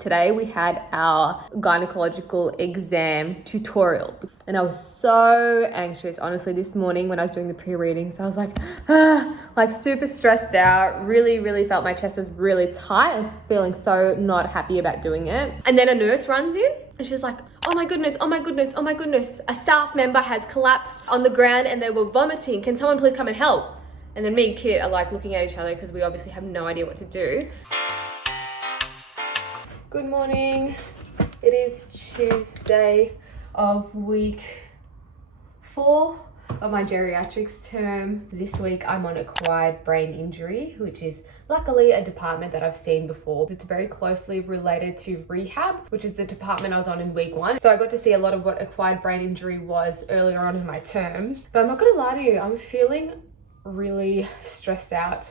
Today we had our gynecological exam tutorial and I was so anxious. Honestly, this morning when I was doing the pre-readings, I was like super stressed out, really felt my chest was really tight. I was feeling so not happy about doing it. And then a nurse runs in and she's like, oh my goodness, a staff member has collapsed on the ground and they were vomiting. Can someone please come and help? And then me and Kit are like looking at each other because we obviously have no idea what to do. Good morning. It is Tuesday of week 4 of my geriatrics term. This week I'm on acquired brain injury, which is luckily a department that I've seen before. It's very closely related to rehab, which is the department I was on in week 1. So I got to see a lot of what acquired brain injury was earlier on in my term. But I'm not gonna lie to you, I'm feeling really stressed out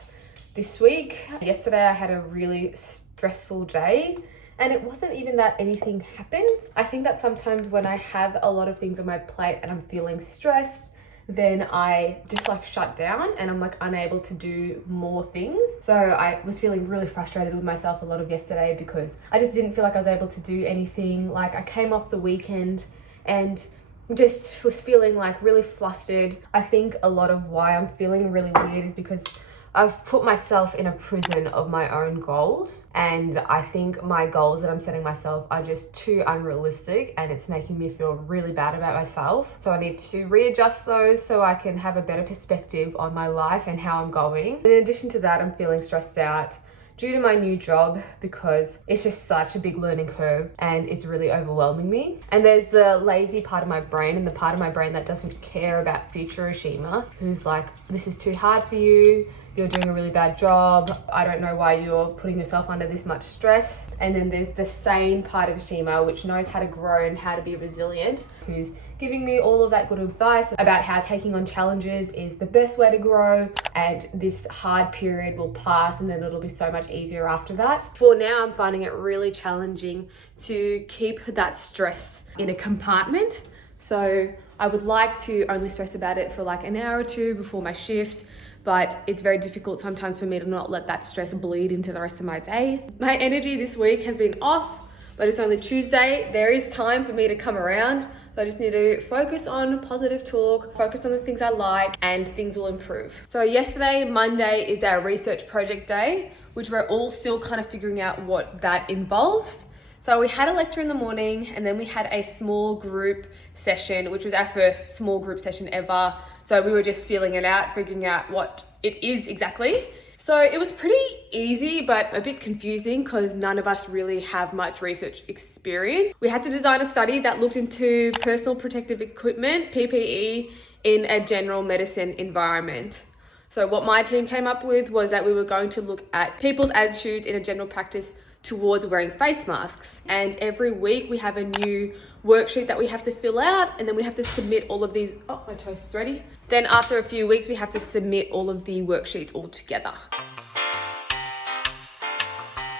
this week. Yesterday I had a really stressful day. And it wasn't even that anything happened. I think that sometimes when I have a lot of things on my plate and I'm feeling stressed, then I just like shut down and I'm like unable to do more things. So I was feeling really frustrated with myself a lot of yesterday because I just didn't feel like I was able to do anything. Like I came off the weekend and just was feeling like really flustered. I think a lot of why I'm feeling really weird is because I've put myself in a prison of my own goals, and I think my goals that I'm setting myself are just too unrealistic and it's making me feel really bad about myself. So I need to readjust those so I can have a better perspective on my life and how I'm going. In addition to that, I'm feeling stressed out due to my new job because it's just such a big learning curve and it's really overwhelming me. And there's the lazy part of my brain and the part of my brain that doesn't care about future Ashima, who's like, this is too hard for you. You're doing a really bad job. I don't know why you're putting yourself under this much stress. And then there's the sane part of Ashima, which knows how to grow and how to be resilient, who's giving me all of that good advice about how taking on challenges is the best way to grow. And this hard period will pass and then it'll be so much easier after that. For now, I'm finding it really challenging to keep that stress in a compartment. So I would like to only stress about it for like an hour or two before my shift, but it's very difficult sometimes for me to not let that stress bleed into the rest of my day. My energy this week has been off, but it's only Tuesday. There is time for me to come around. So I just need to focus on positive talk, focus on the things I like, and things will improve. So yesterday, Monday, is our research project day, which we're all still kind of figuring out what that involves. So we had a lecture in the morning and then we had a small group session, which was our first small group session ever. So we were just feeling it out, figuring out what it is exactly. So it was pretty easy, but a bit confusing because none of us really have much research experience. We had to design a study that looked into personal protective equipment, PPE, in a general medicine environment. So what my team came up with was that we were going to look at people's attitudes in a general practice towards wearing face masks. And every week we have a new worksheet that we have to fill out, and then we have to submit all of these. Oh, my toast is ready. Then after a few weeks, we have to submit all of the worksheets all together.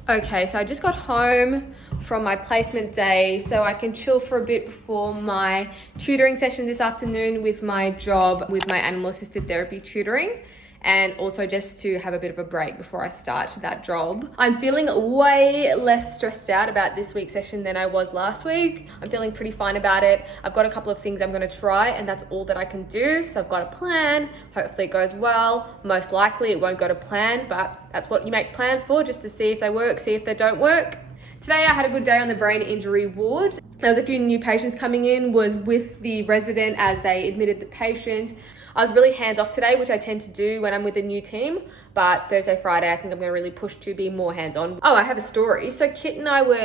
Okay, so I just got home from my placement day so I can chill for a bit before my tutoring session this afternoon with my job with my animal assisted therapy tutoring, and also just to have a bit of a break before I start that job. I'm feeling way less stressed out about this week's session than I was last week. I'm feeling pretty fine about it. I've got a couple of things I'm gonna try and that's all that I can do. So I've got a plan, hopefully it goes well. Most likely it won't go to plan, but that's what you make plans for, just to see if they work, see if they don't work. Today I had a good day on the brain injury ward. There was a few new patients coming in, was with the resident as they admitted the patient. I was really hands-off today, which I tend to do when I'm with a new team, but Thursday, Friday, I think I'm gonna really push to be more hands-on. Oh, I have a story. So Kit and I were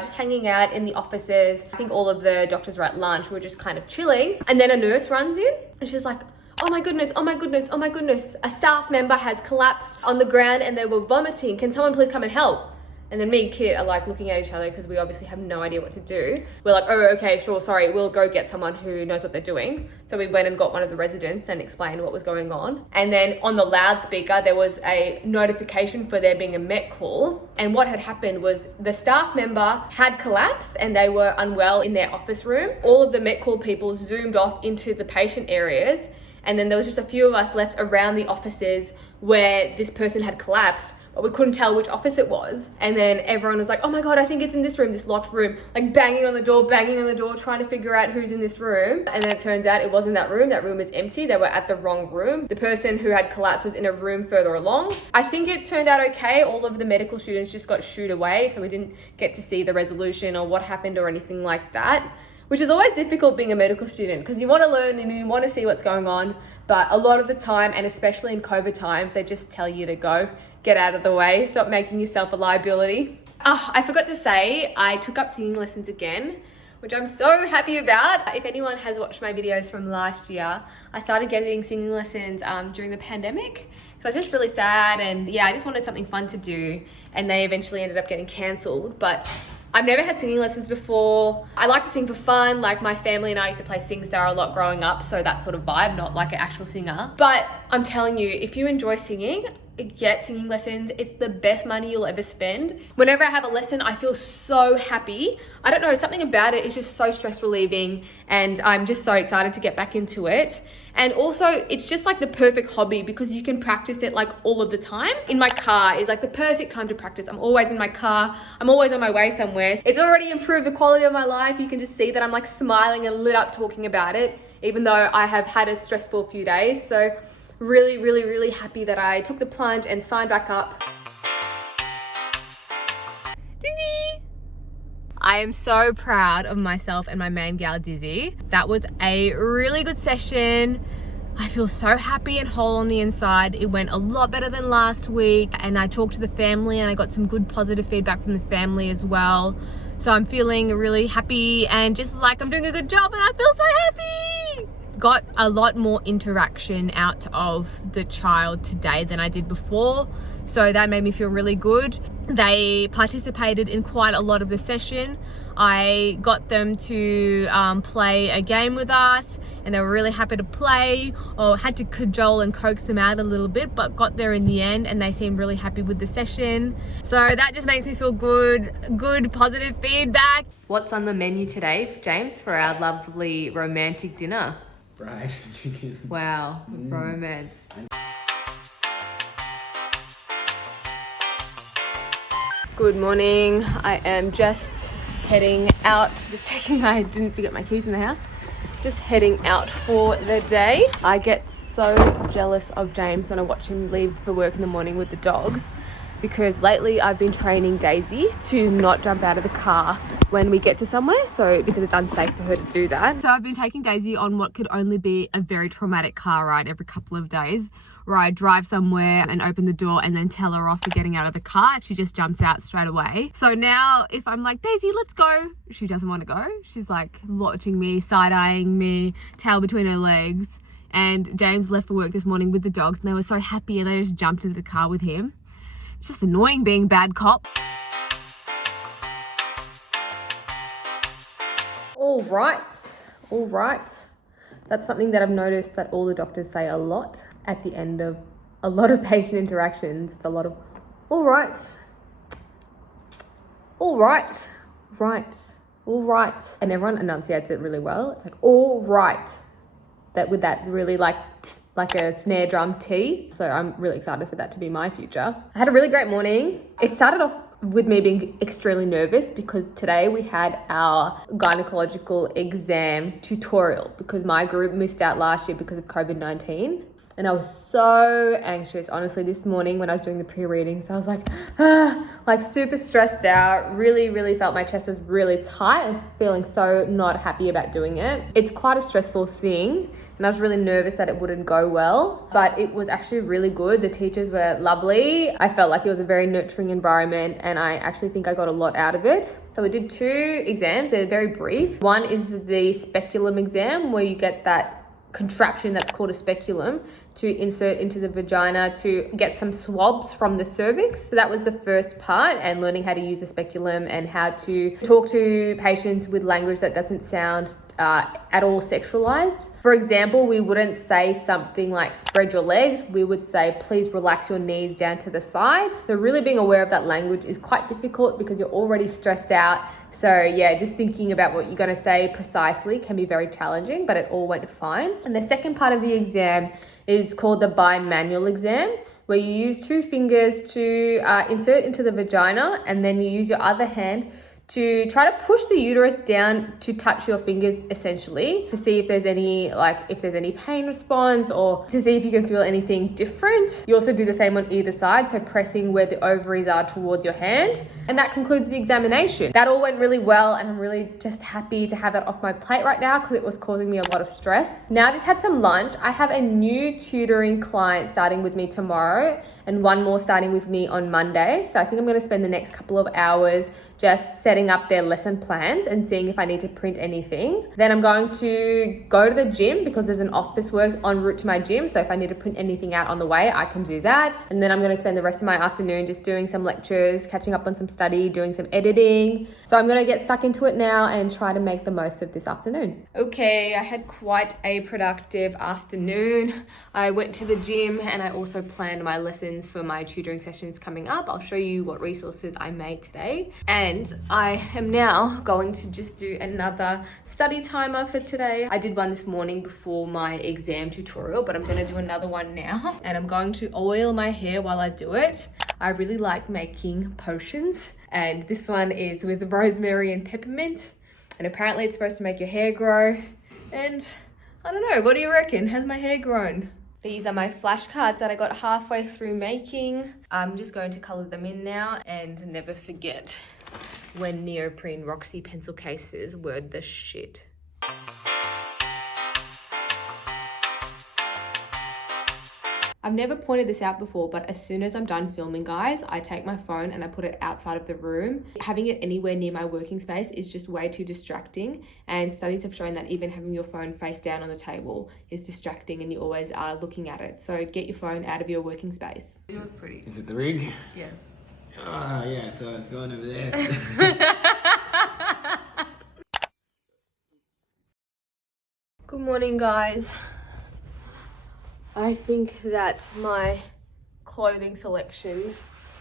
just hanging out in the offices. I think all of the doctors were at lunch. We were just kind of chilling. And then a nurse runs in and she's like, oh my goodness, a staff member has collapsed on the ground and they were vomiting. Can someone please come and help? And then me and Kit are like looking at each other because we obviously have no idea what to do. We're like, oh, okay, sure, sorry, we'll go get someone who knows what they're doing. So we went and got one of the residents and explained what was going on. And then on the loudspeaker, there was a notification for there being a MET call. And what had happened was the staff member had collapsed and they were unwell in their office room. All of the MET call people zoomed off into the patient areas. And then there was just a few of us left around the offices where this person had collapsed, but we couldn't tell which office it was. And then everyone was like, oh my God, I think it's in this room, this locked room, like banging on the door, trying to figure out who's in this room. And then it turns out it wasn't that room. That room was empty. They were at the wrong room. The person who had collapsed was in a room further along. I think it turned out okay. All of the medical students just got shooed away, so we didn't get to see the resolution or what happened or anything like that, which is always difficult being a medical student because you want to learn and you want to see what's going on. But a lot of the time, and especially in COVID times, they just tell you to go, get out of the way, stop making yourself a liability. I forgot to say, I took up singing lessons again, which I'm so happy about. If anyone has watched my videos from last year, I started getting singing lessons during the pandemic. So I was just really sad, and yeah, I just wanted something fun to do, and they eventually ended up getting cancelled. But I've never had singing lessons before. I like to sing for fun. Like my family and I used to play SingStar a lot growing up, so that sort of vibe, not like an actual singer. But I'm telling you, if you enjoy singing, get singing lessons. It's the best money you'll ever spend. Whenever I have a lesson, I feel so happy. I don't know, something about it is just so stress relieving, and I'm just so excited to get back into it. And also, it's just like the perfect hobby because you can practice it like all of the time. In my car is like the perfect time to practice. I'm always in my car. I'm always on my way somewhere. It's already improved the quality of my life. You can just see that I'm like smiling and lit up talking about it, even though I have had a stressful few days. So really, really, really happy that I took the plunge and signed back up. Dizzy! I am so proud of myself and my main gal Dizzy. That was a really good session. I feel so happy and whole on the inside. It went a lot better than last week, and I talked to the family and I got some good positive feedback from the family as well. So I'm feeling really happy and just like I'm doing a good job, and I feel so happy. Got a lot more interaction out of the child today than I did before, so that made me feel really good. They participated in quite a lot of the session. I got them to play a game with us, and they were really happy to play, or had to cajole and coax them out a little bit, but got there in the end, and they seemed really happy with the session. So that just makes me feel good positive feedback. What's on the menu today, James, for our lovely romantic dinner? Fried chicken. Wow, romance. Good morning. I am just heading out, just checking I didn't forget my keys in the house. Just heading out for the day. I get so jealous of James when I watch him leave for work in the morning with the dogs, because lately I've been training Daisy to not jump out of the car when we get to somewhere, so because it's unsafe for her to do that. So I've been taking Daisy on what could only be a very traumatic car ride every couple of days, where I drive somewhere and open the door and then tell her off for getting out of the car if she just jumps out straight away. So now if I'm like, Daisy, let's go, she doesn't want to go. She's like watching me, side-eyeing me, tail between her legs. And James left for work this morning with the dogs, and they were so happy, and they just jumped into the car with him. It's just annoying being bad cop. All right. That's something that I've noticed that all the doctors say a lot at the end of a lot of patient interactions. It's a lot of, all right, right. And everyone enunciates it really well. It's like, all right. That with that really like a snare drum T. So I'm really excited for that to be my future. I had a really great morning. It started off with me being extremely nervous because today we had our gynecological exam tutorial because my group missed out last year because of COVID-19. And I was so anxious, honestly, this morning when I was doing the pre-readings. I was like super stressed out, really felt my chest was really tight. I was feeling so not happy about doing it. It's quite a stressful thing, and I was really nervous that it wouldn't go well, but it was actually really good. The teachers were lovely. I felt like it was a very nurturing environment, and I actually think I got a lot out of it. So we did 2 exams, they're very brief. One is the Speculum exam, where you get that contraption that's called a speculum to insert into the vagina to get some swabs from the cervix. So that was the first part, and learning how to use a speculum and how to talk to patients with language that doesn't sound at all sexualized. For example, we wouldn't say something like spread your legs. We would say, please relax your knees down to the sides. So really being aware of that language is quite difficult because you're already stressed out. So yeah, just thinking about what you're going to say precisely can be very challenging, but it all went fine. And the second part of the exam is called the bimanual exam, where you use 2 fingers to insert into the vagina, and then you use your other hand to try to push the uterus down to touch your fingers, essentially, to see if there's any pain response, or to see if you can feel anything different. You also do the same on either side, so pressing where the ovaries are towards your hand. And that concludes the examination. That all went really well, and I'm really just happy to have that off my plate right now because it was causing me a lot of stress. Now I've just had some lunch. I have a new tutoring client starting with me tomorrow and one more starting with me on Monday. So I think I'm going to spend the next couple of hours just setting up their lesson plans and seeing if I need to print anything. Then I'm going to go to the gym because there's an office works en route to my gym. So if I need to print anything out on the way, I can do that. And then I'm going to spend the rest of my afternoon just doing some lectures, catching up on some study, doing some editing. So I'm going to get stuck into it now and try to make the most of this afternoon. Okay, I had quite a productive afternoon. I went to the gym and I also planned my lessons for my tutoring sessions coming up. I'll show you what resources I made today. And I am now going to just do another study timer for today. I did one this morning before my exam tutorial, but I'm going to do another one now. And I'm going to oil my hair while I do it. I really like making potions, and this one is with rosemary and peppermint, and apparently it's supposed to make your hair grow. And I don't know, what do you reckon? Has my hair grown? These are my flashcards that I got halfway through making. I'm just going to color them in now, and never forget when neoprene Roxy pencil cases were the shit. I've never pointed this out before, but as soon as I'm done filming, guys, I take my phone and I put it outside of the room. Having it anywhere near my working space is just way too distracting. And studies have shown that even having your phone face down on the table is distracting and you always are looking at it. So get your phone out of your working space. You look pretty. Is it the rig? Yeah. Oh, yeah, so it's going over there. Good morning, guys. I think that my clothing selection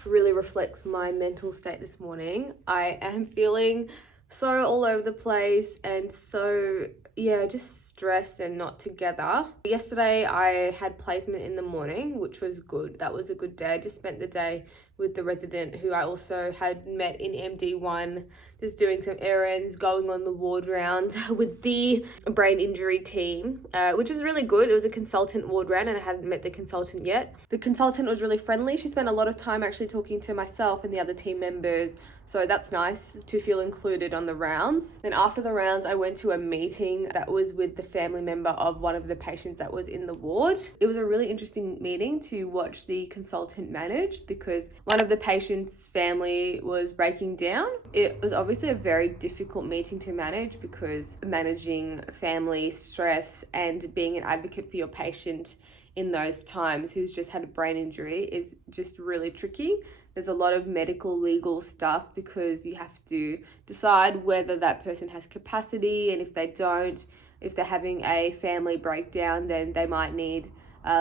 really reflects my mental state this morning. I am feeling so all over the place and so, yeah, just stressed and not together. Yesterday I had placement in the morning, which was good. That was a good day. I just spent the day with the resident who I also had met in MD1, just doing some errands, going on the ward round with the brain injury team, which was really good. It was a consultant ward round and I hadn't met the consultant yet. The consultant was really friendly. She spent a lot of time actually talking to myself and the other team members. So that's nice to feel included on the rounds. Then after the rounds, I went to a meeting that was with the family member of one of the patients that was in the ward. It was a really interesting meeting to watch the consultant manage because one of the patient's family was breaking down. It was obviously a very difficult meeting to manage because managing family stress and being an advocate for your patient in those times who's just had a brain injury is just really tricky. There's a lot of medical legal stuff because you have to decide whether that person has capacity, and if they don't, if they're having a family breakdown, then they might need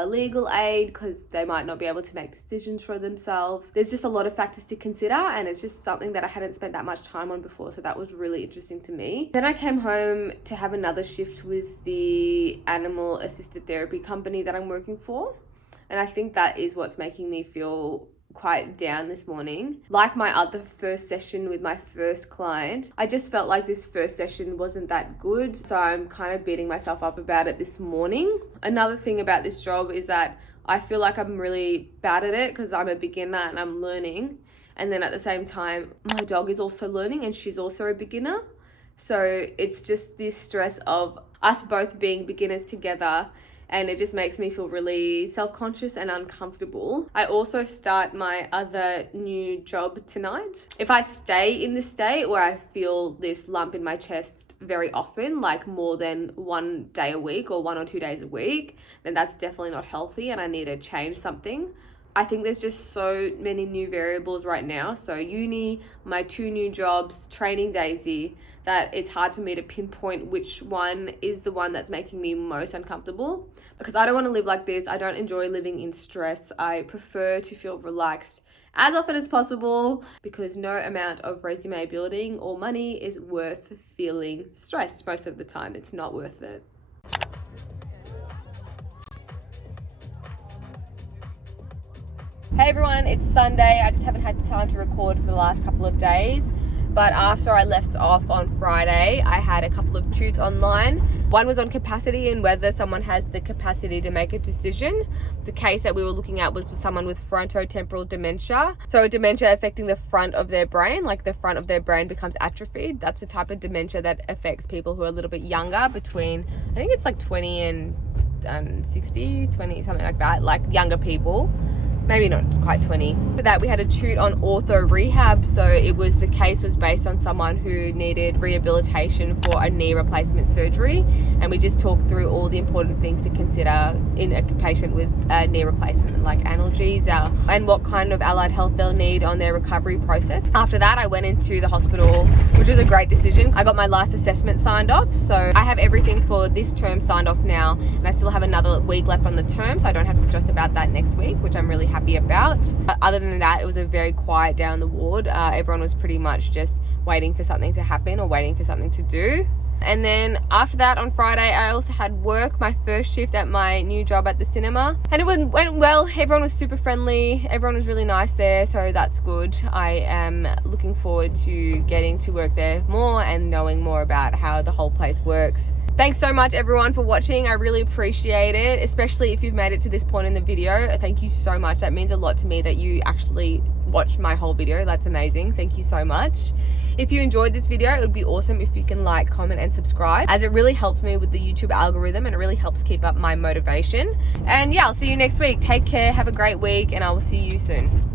legal aid because they might not be able to make decisions for themselves. There's just a lot of factors to consider, and it's just something that I hadn't spent that much time on before, so that was really interesting to me. Then I came home to have another shift with the animal assisted therapy company that I'm working for, and I think that is what's making me feel quite down this morning. Like my other first session with my first client, I just felt like this first session wasn't that good, so I'm kind of beating myself up about it this morning. Another thing about this job is that I feel like I'm really bad at it because I'm a beginner and I'm learning, and then at the same time my dog is also learning and she's also a beginner, so it's just this stress of us both being beginners together, and it just makes me feel really self-conscious and uncomfortable. I also start my other new job tonight. If I stay in this state where I feel this lump in my chest very often, like more than one day a week or 1 or 2 days a week, then that's definitely not healthy and I need to change something. I think there's just so many new variables right now. So uni, my 2 new jobs, training Daisy, that it's hard for me to pinpoint which one is the one that's making me most uncomfortable, because I don't want to live like this. I don't enjoy living in stress. I prefer to feel relaxed as often as possible because no amount of resume building or money is worth feeling stressed most of the time. It's not worth it. Hey everyone, it's Sunday. I just haven't had the time to record for the last couple of days. But after I left off on Friday, I had a couple of tutes online. One was on capacity and whether someone has the capacity to make a decision. The case that we were looking at was someone with frontotemporal dementia. So dementia affecting the front of their brain, like the front of their brain becomes atrophied. That's the type of dementia that affects people who are a little bit younger, between, I think it's like 20 and 60, 20, something like that, like younger people. Maybe not quite 20. For that, we had a tute on ortho rehab. So the case was based on someone who needed rehabilitation for a knee replacement surgery. And we just talked through all the important things to consider in a patient with a knee replacement, like analgies, and what kind of allied health they'll need on their recovery process. After that, I went into the hospital, which was a great decision. I got my last assessment signed off. So I have everything for this term signed off now. And I still have another week left on the term, so I don't have to stress about that next week, which I'm really happy about. Other than that, it was a very quiet day on the ward. Everyone was pretty much just waiting for something to happen or waiting for something to do. And then after that, on Friday, I also had work, my first shift at my new job at the cinema. And it went well. Everyone was super friendly. Everyone was really nice there, so that's good. I am looking forward to getting to work there more and knowing more about how the whole place works. Thanks so much everyone for watching. I really appreciate it, especially if you've made it to this point in the video. Thank you so much. That means a lot to me that you actually watched my whole video. That's amazing. Thank you so much. If you enjoyed this video, it would be awesome if you can like, comment and subscribe, as it really helps me with the YouTube algorithm and it really helps keep up my motivation. And yeah, I'll see you next week. Take care, have a great week, and I will see you soon.